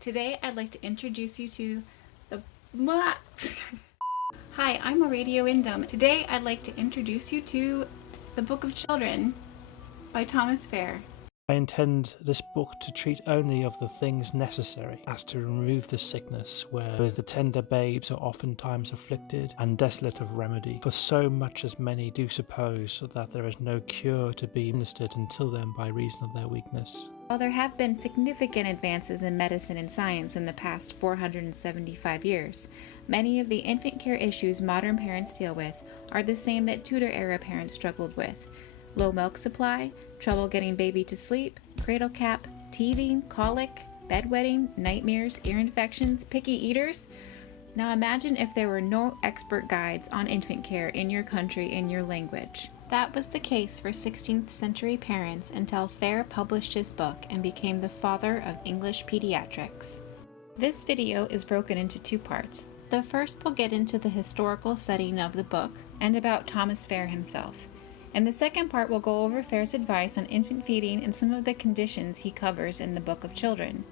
Today I'd like to introduce you to the Hi, I'm a radio indum. Today I'd like to introduce you to the Book of Children by Thomas Phaer. I intend this book to treat only of the things necessary, as to remove the sickness wherewith the tender babes are oftentimes afflicted, and desolate of remedy, for so much as many do suppose that there is no cure to be administered until them by reason of their weakness. While there have been significant advances in medicine and science in the past 475 years, many of the infant care issues modern parents deal with are the same that Tudor-era parents struggled with. Low milk supply, trouble getting baby to sleep, cradle cap, teething, colic, bedwetting, nightmares, ear infections, picky eaters. Now imagine if there were no expert guides on infant care in your country in your language. That was the case for 16th century parents until Phaer published his book and became the father of English pediatrics. This video is broken into two parts. The first will get into the historical setting of the book and about Thomas Phaer himself. And the second part will go over Phaer's advice on infant feeding and some of the conditions he covers in the Book of Children.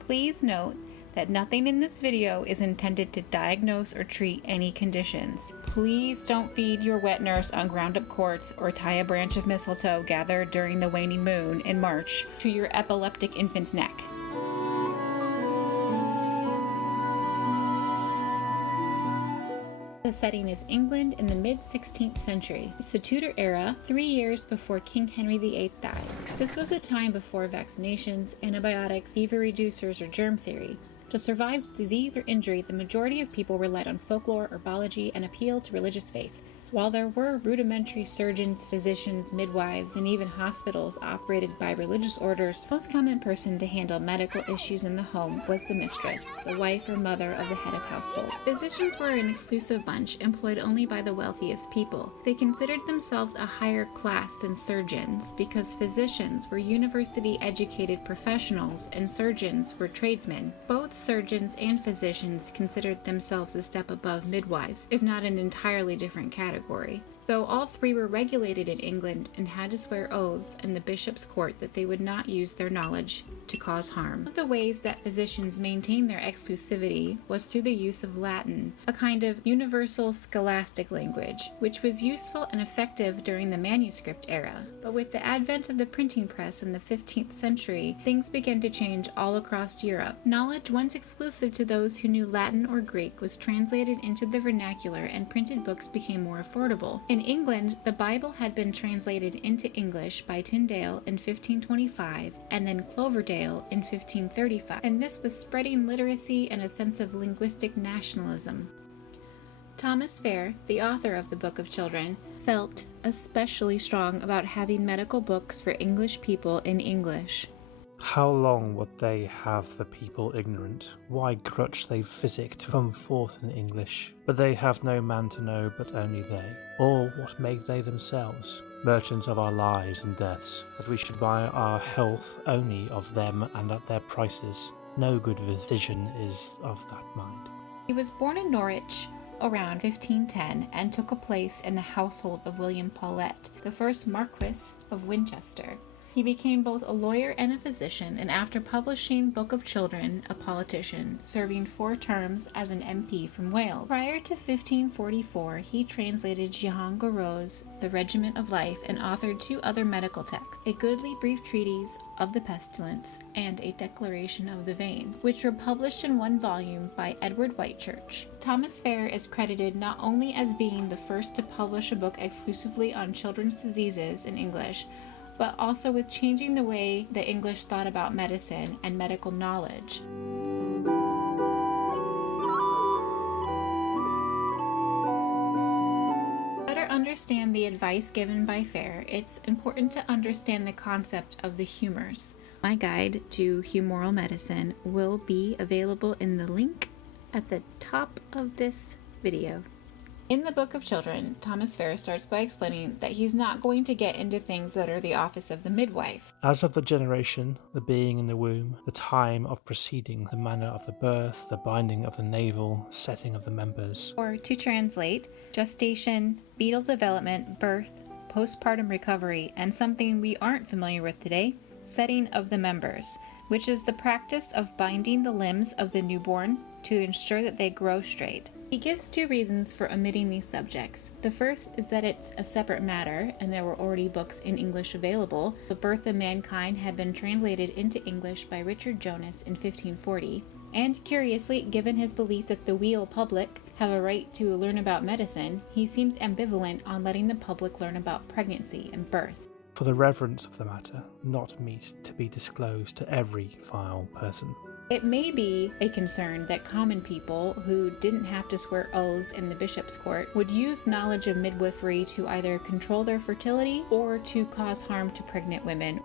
Please note that nothing in this video is intended to diagnose or treat any conditions. Please don't feed your wet nurse on ground up quartz or tie a branch of mistletoe gathered during the waning moon in March to your epileptic infant's neck. The setting is England in the mid-16th century. It's the Tudor era, 3 years before King Henry VIII dies. This was a time before vaccinations, antibiotics, fever reducers, or germ theory. To survive disease or injury, the majority of people relied on folklore, herbology, and appeal to religious faith. While there were rudimentary surgeons, physicians, midwives, and even hospitals operated by religious orders, the most common person to handle medical issues in the home was the mistress, the wife or mother of the head of household. Physicians were an exclusive bunch employed only by the wealthiest people. They considered themselves a higher class than surgeons because physicians were university-educated professionals and surgeons were tradesmen. Both surgeons and physicians considered themselves a step above midwives, if not an entirely different category. Though all three were regulated in England and had to swear oaths in the bishop's court that they would not use their knowledge to cause harm. One of the ways that physicians maintained their exclusivity was through the use of Latin, a kind of universal scholastic language, which was useful and effective during the manuscript era. But with the advent of the printing press in the 15th century, things began to change all across Europe. Knowledge once exclusive to those who knew Latin or Greek was translated into the vernacular and printed books became more affordable. In England, the Bible had been translated into English by Tyndale in 1525 and then Cloverdale in 1535, and this was spreading literacy and a sense of linguistic nationalism. Thomas Phaer, the author of the Book of Children, felt especially strong about having medical books for English people in English. How long would they have the people ignorant? Why grudge they physic to come forth in English? But they have no man to know but only they. Or what make they themselves? Merchants of our lives and deaths, that we should buy our health only of them and at their prices. No good physician is of that mind. He was born in Norwich around 1510 and took a place in the household of William Paulet, the first Marquess of Winchester. He became both a lawyer and a physician, and after publishing Book of Children, a politician, serving 4 terms as an MP from Wales. Prior to 1544, he translated Jehan Goureau's The Regiment of Life and authored 2 other medical texts, a goodly brief treatise of the pestilence and a declaration of the veins, which were published in 1 volume by Edward Whitechurch. Thomas Phaer is credited not only as being the first to publish a book exclusively on children's diseases in English, but also with changing the way the English thought about medicine and medical knowledge. To better understand the advice given by Phaer, it's important to understand the concept of the Humours. My guide to humoral medicine will be available in the link at the top of this video. In the Book of Children, Thomas Phaer starts by explaining that he's not going to get into things that are the office of the midwife. As of the generation, the being in the womb, the time of proceeding, the manner of the birth, the binding of the navel, setting of the members. Or to translate, gestation, fetal development, birth, postpartum recovery, and something we aren't familiar with today, setting of the members. which is the practice of binding the limbs of the newborn to ensure that they grow straight. He gives 2 reasons for omitting these subjects. The first is that it's a separate matter, and there were already books in English available. The Birth of Mankind had been translated into English by Richard Jonas in 1540, and curiously, given his belief that the wheel public have a right to learn about medicine, he seems ambivalent on letting the public learn about pregnancy and birth. For the reverence of the matter, not meet to be disclosed to every vile person. It may be a concern that common people who didn't have to swear oaths in the bishop's court would use knowledge of midwifery to either control their fertility or to cause harm to pregnant women.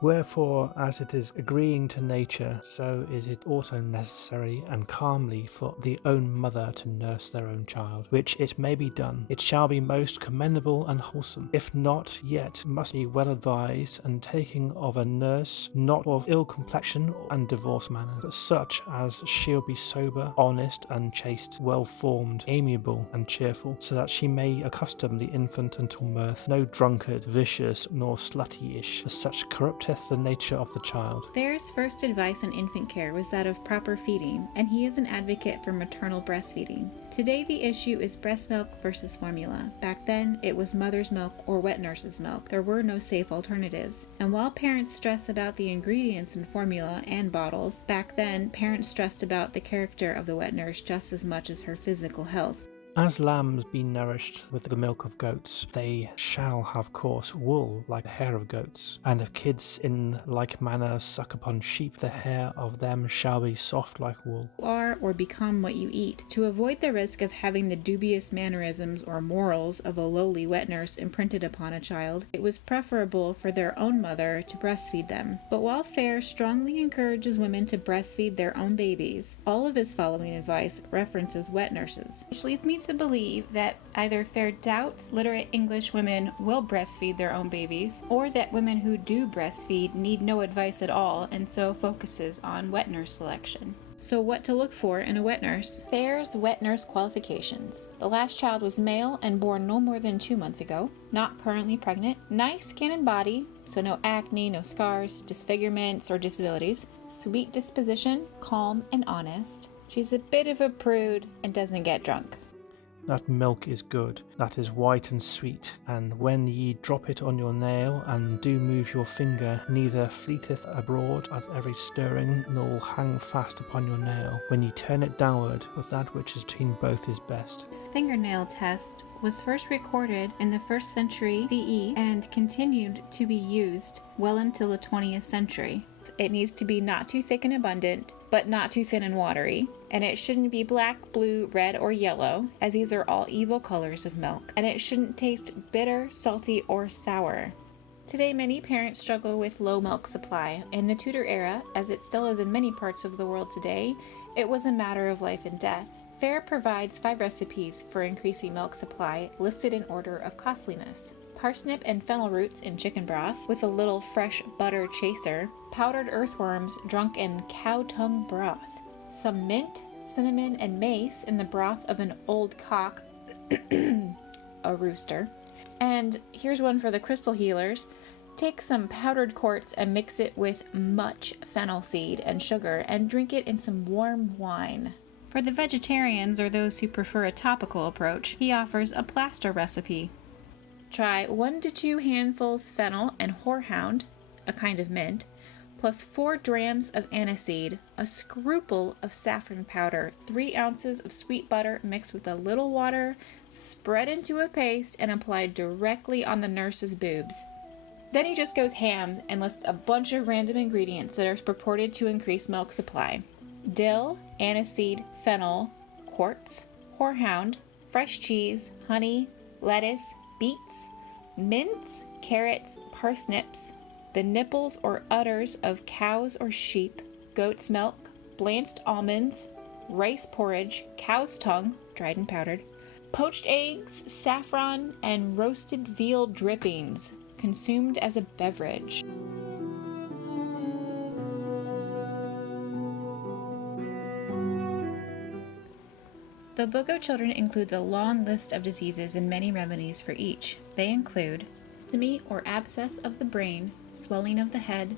Wherefore, as it is agreeing to nature, so is it also necessary and calmly for the own mother to nurse their own child, which it may be done. It shall be most commendable and wholesome. If not, yet must be well advised and taking of a nurse, not of ill complexion and divorced manners, but such as she'll be sober, honest, and chaste, well formed, amiable, and cheerful, so that she may accustom the infant unto mirth, no drunkard, vicious, nor slutty-ish, as such corrupt the nature of the child. Phaer's first advice on infant care was that of proper feeding, and he is an advocate for maternal breastfeeding. Today the issue is breast milk versus formula. Back then, it was mother's milk or wet nurse's milk. There were no safe alternatives. And while parents stress about the ingredients in formula and bottles, back then, parents stressed about the character of the wet nurse just as much as her physical health. As lambs be nourished with the milk of goats, they shall have coarse wool like the hair of goats. And if kids in like manner suck upon sheep, the hair of them shall be soft like wool. You are or become what you eat. To avoid the risk of having the dubious mannerisms or morals of a lowly wet nurse imprinted upon a child, it was preferable for their own mother to breastfeed them. But while Phaer strongly encourages women to breastfeed their own babies, all of his following advice references wet nurses, which leads me to believe that either Phaer doubts literate English women will breastfeed their own babies, or that women who do breastfeed need no advice at all and so focuses on wet nurse selection. So what to look for in a wet nurse? Phaer's wet nurse qualifications. The last child was male and born no more than 2 months ago, not currently pregnant, nice skin and body, so no acne, no scars, disfigurements, or disabilities, sweet disposition, calm and honest. She's a bit of a prude and doesn't get drunk. That milk is good, that is white and sweet, and when ye drop it on your nail, and do move your finger, neither fleeteth abroad at every stirring, nor will hang fast upon your nail. When ye turn it downward, but that which is between both is best. This fingernail test was first recorded in the 1st century CE and continued to be used well until the 20th century. It needs to be not too thick and abundant, but not too thin and watery. And it shouldn't be black, blue, red, or yellow, as these are all evil colors of milk. And it shouldn't taste bitter, salty, or sour. Today, many parents struggle with low milk supply. In the Tudor era, as it still is in many parts of the world today, it was a matter of life and death. Phaer provides 5 recipes for increasing milk supply, listed in order of costliness. Parsnip and fennel roots in chicken broth with a little fresh butter chaser, powdered earthworms drunk in cow tongue broth, some mint, cinnamon, and mace in the broth of an old cock, a rooster. And here's one for the crystal healers. Take some powdered quartz and mix it with much fennel seed and sugar and drink it in some warm wine. For the vegetarians or those who prefer a topical approach, he offers a plaster recipe. Try 1 to 2 handfuls fennel and horehound, a kind of mint, plus 4 drams of aniseed, a scruple of saffron powder, 3 ounces of sweet butter mixed with a little water, spread into a paste and applied directly on the nurse's boobs. Then he just goes ham and lists a bunch of random ingredients that are purported to increase milk supply. Dill, aniseed, fennel, quartz, horehound, fresh cheese, honey, lettuce, beets, mints, carrots, parsnips, the nipples or udders of cows or sheep, goat's milk, blanched almonds, rice porridge, cow's tongue, dried and powdered, poached eggs, saffron, and roasted veal drippings, consumed as a beverage. The Boke of Chyldren includes a long list of diseases and many remedies for each. They include ostomy or abscess of the brain, swelling of the head,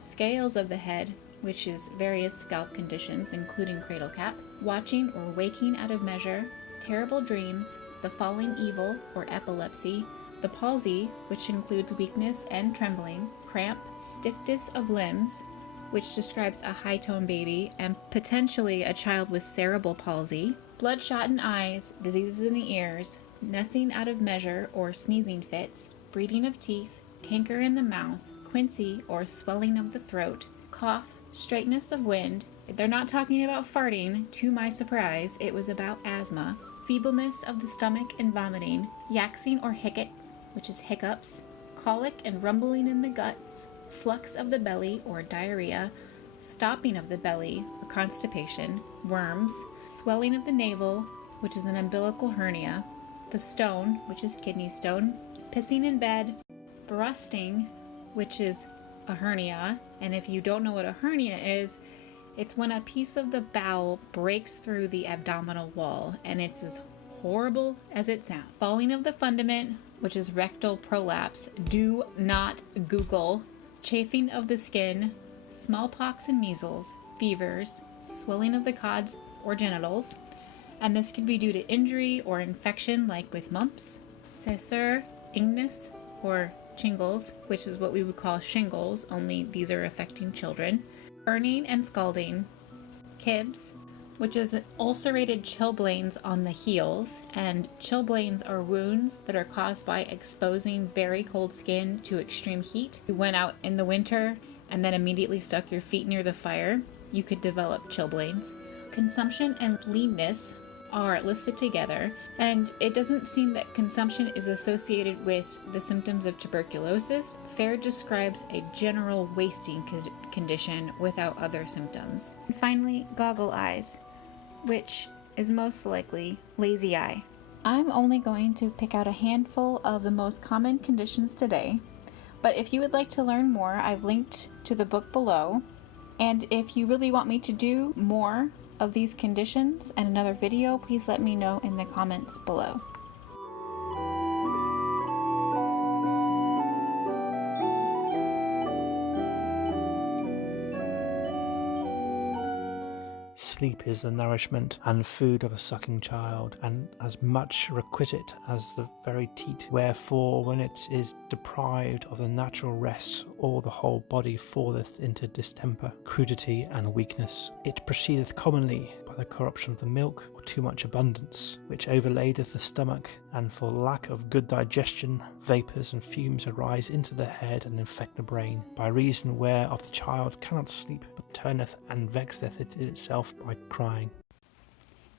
scales of the head, which is various scalp conditions including cradle cap, watching or waking out of measure, terrible dreams, the falling evil or epilepsy, the palsy, which includes weakness and trembling, cramp, stiffness of limbs, which describes a high-tone baby and potentially a child with cerebral palsy, bloodshot in eyes, diseases in the ears, nursing out of measure or sneezing fits, bleeding of teeth, canker in the mouth, quinsy or swelling of the throat, cough, straightness of wind. They're not talking about farting, to my surprise, it was about asthma, feebleness of the stomach and vomiting, yaxing or hiccought, which is hiccups, colic and rumbling in the guts, flux of the belly or diarrhea, stopping of the belly or constipation, worms, swelling of the navel, which is an umbilical hernia, the stone, which is kidney stone, pissing in bed, bursting, which is a hernia, and if you don't know what a hernia is, it's when a piece of the bowel breaks through the abdominal wall, and it's as horrible as it sounds. Falling of the fundament, which is rectal prolapse, do not Google. Chafing of the skin, smallpox and measles, fevers, swelling of the coddes or genitals, and this could be due to injury or infection like with mumps, sessure, ingness, or shingles, which is what we would call shingles, only these are affecting children, burning and scalding, kibs, which is ulcerated chilblains on the heels, and chilblains are wounds that are caused by exposing very cold skin to extreme heat. You went out in the winter and then immediately stuck your feet near the fire, you could develop chilblains. Consumption and leanness are listed together, and it doesn't seem that consumption is associated with the symptoms of tuberculosis. Phaer describes a general wasting condition without other symptoms. And finally, goggle eyes, which is most likely lazy eye. I'm only going to pick out a handful of the most common conditions today, but if you would like to learn more, I've linked to the book below, and if you really want me to do more of these conditions and another video, please let me know in the comments below. Sleep is the nourishment and food of a sucking child, and as much requisite as the very teat. Wherefore, when it is deprived of the natural rest, all the whole body falleth into distemper, crudity, and weakness. It proceedeth commonly by the corruption of the milk, or too much abundance, which overladeth the stomach, and for lack of good digestion, vapours and fumes arise into the head and infect the brain, by reason whereof the child cannot sleep, but turneth and vexeth it in itself by crying.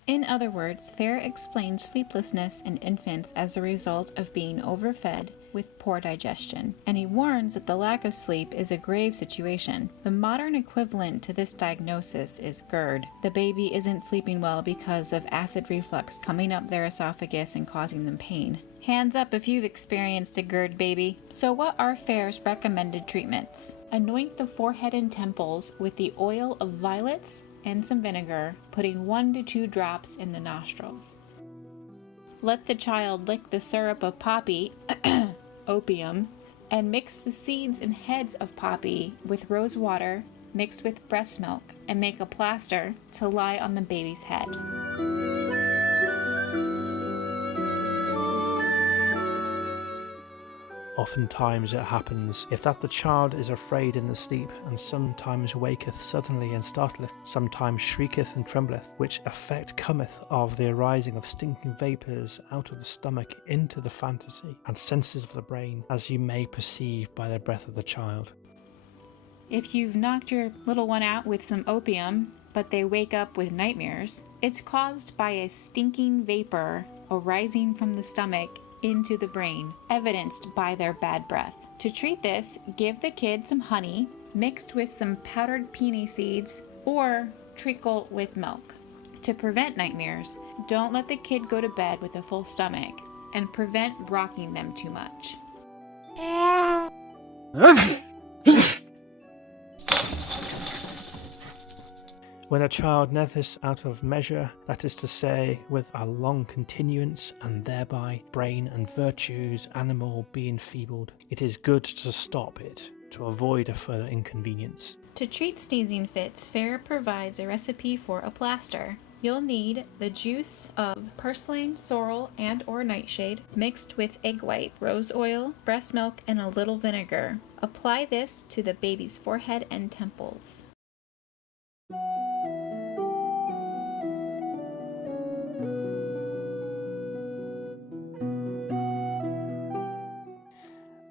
In other words, Phaer explains sleeplessness in infants as a result of being overfed with poor digestion, and he warns that the lack of sleep is a grave situation. The modern equivalent to this diagnosis is GERD. The baby isn't sleeping well because of acid reflux coming up their esophagus and causing them pain. Hands up if you've experienced a GERD baby. So what are Phaer's recommended treatments? Anoint the forehead and temples with the oil of violets and some vinegar, putting 1 to 2 drops in the nostrils. Let the child lick the syrup of poppy, opium, and mix the seeds and heads of poppy with rose water mixed with breast milk, and make a plaster to lie on the baby's head. Oftentimes it happens, if that the child is afraid in the sleep, and sometimes waketh suddenly and startleth, sometimes shrieketh and trembleth, which effect cometh of the arising of stinking vapours out of the stomach into the phantasy and senses of the brain, as you may perceive by the breath of the child. If you've knocked your little one out with some opium, but they wake up with nightmares, it's caused by a stinking vapor arising from the stomach into the brain, evidenced by their bad breath. To treat this, give the kid some honey mixed with some powdered peony seeds or treacle with milk. To prevent nightmares, don't let the kid go to bed with a full stomach and prevent rocking them too much. When a child knoweth out of measure, that is to say, with a long continuance, and thereby brain and virtues animal be enfeebled, it is good to stop it, to avoid a further inconvenience. To treat sneezing fits, Phaer provides a recipe for a plaster. You'll need the juice of purslane, sorrel, and or nightshade mixed with egg white, rose oil, breast milk, and a little vinegar. Apply this to the baby's forehead and temples.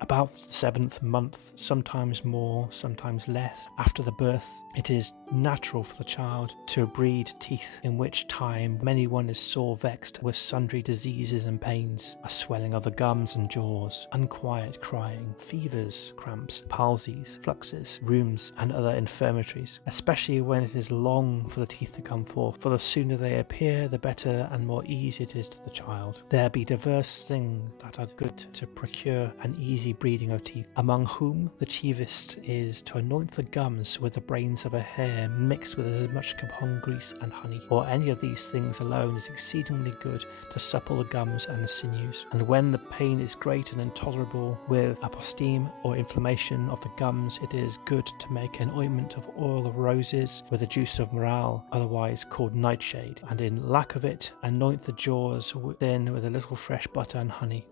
About the 7th month, sometimes more, sometimes less, after the birth, it is natural for the child to breed teeth, in which time many one is sore vexed with sundry diseases and pains, a swelling of the gums and jaws, unquiet crying, fevers, cramps, palsies, fluxes, rheums, and other infirmities, especially when it is long for the teeth to come forth, for the sooner they appear, the better and more easy it is to the child. There be diverse things that are good to procure an easy breeding of teeth, among whom the chiefest is to anoint the gums with the brains of a hare mixed with as much capon grease and honey, or any of these things alone is exceedingly good to supple the gums and the sinews. And when the pain is great and intolerable with aposteme or inflammation of the gums, it is good to make an ointment of oil of roses with the juice of morel, otherwise called nightshade, and in lack of it anoint the jaws within with a little fresh butter and honey.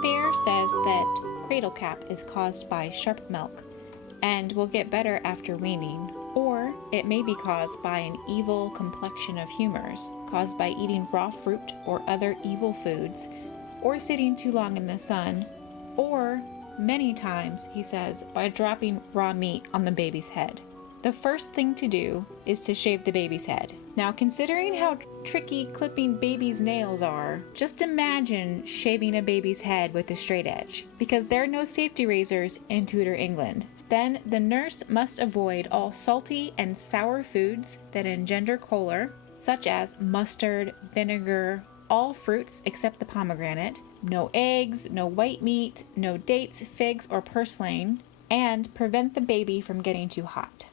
Phaer says that cradle cap is caused by sharp milk and will get better after weaning, or it may be caused by an evil complexion of humours, caused by eating raw fruit or other evil foods, or sitting too long in the sun, or many times, he says, by dropping raw meat on the baby's head. The first thing to do is to shave the baby's head. Now, considering how tricky clipping babies' nails are, just imagine shaving a baby's head with a straight edge, because there are no safety razors in Tudor England. Then the nurse must avoid all salty and sour foods that engender choler, such as mustard, vinegar, all fruits except the pomegranate, no eggs, no white meat, no dates, figs, or purslane, and prevent the baby from getting too hot.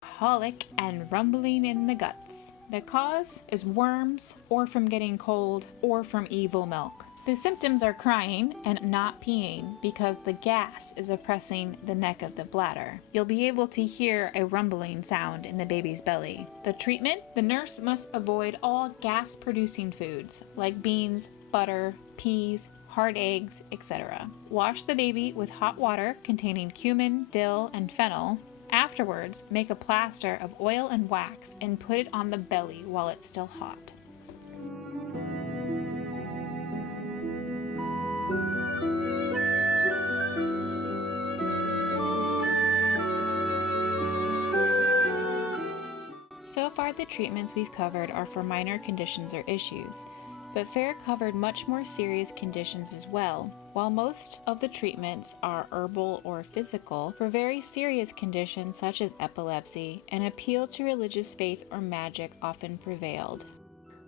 Colic and rumbling in the guts. The cause is worms, or from getting cold, or from evil milk. The symptoms are crying and not peeing because the gas is oppressing the neck of the bladder. You'll be able to hear a rumbling sound in the baby's belly. The treatment: the nurse must avoid all gas-producing foods like beans, butter, peas, hard eggs, etc. Wash the baby with hot water containing cumin, dill, and fennel. Afterwards, make a plaster of oil and wax and put it on the belly while it's still hot. So far, the treatments we've covered are for minor conditions or issues, but Phaer covered much more serious conditions as well. While most of the treatments are herbal or physical, for very serious conditions such as epilepsy, an appeal to religious faith or magic often prevailed.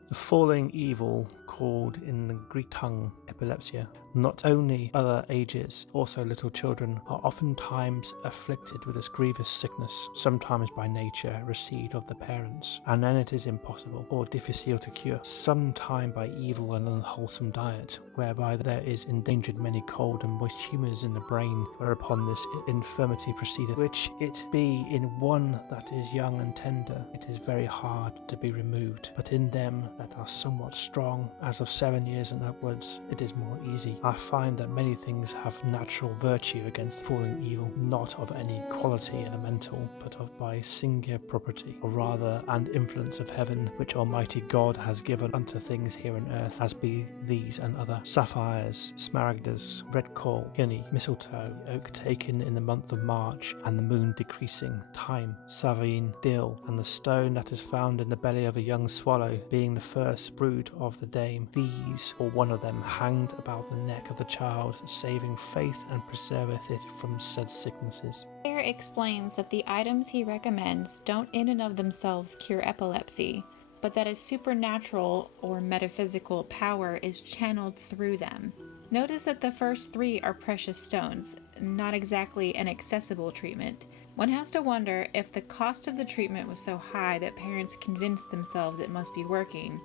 The falling evil, called in the Greek tongue epilepsia, not only other ages, also little children, are oftentimes afflicted with this grievous sickness, sometimes by nature received of the parents, and then it is impossible or difficile to cure, sometime by evil and unwholesome diet, whereby there is endangered many cold and moist humours in the brain, whereupon this infirmity proceedeth, which it be in one that is young and tender, it is very hard to be removed, but in them that are somewhat strong, as of 7 years and upwards, it is more easy. I find that many things have natural virtue against falling evil, not of any quality elemental, but of by singular property, or rather an influence of heaven, which Almighty God has given unto things here on earth, as be these and other: sapphires, smaragdas, red coral, peony, mistletoe, oak taken in the month of March, and the moon decreasing, thyme, savine, dill, and the stone that is found in the belly of a young swallow, being the first brood of the dame. These, or one of them, hanged about the neck of the child, saving faith and preserveth it from said sicknesses. Phaer explains that the items he recommends don't in and of themselves cure epilepsy, but that a supernatural or metaphysical power is channeled through them. Notice that the first 3 are precious stones, not exactly an accessible treatment. One has to wonder if the cost of the treatment was so high that parents convinced themselves it must be working.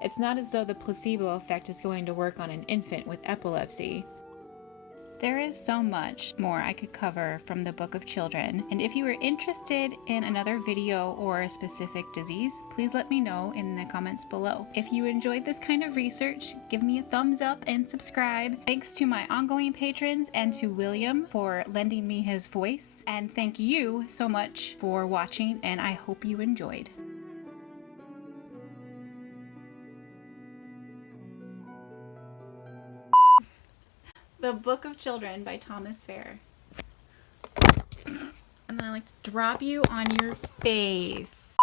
It's not as though the placebo effect is going to work on an infant with epilepsy. There is so much more I could cover from the Book of Children, and if you are interested in another video or a specific disease, please let me know in the comments below. If you enjoyed this kind of research, give me a thumbs up and subscribe. Thanks to my ongoing patrons and to William for lending me his voice, and thank you so much for watching, and I hope you enjoyed. The Book of Children by Thomas Phaer. And then I like to drop you on your face.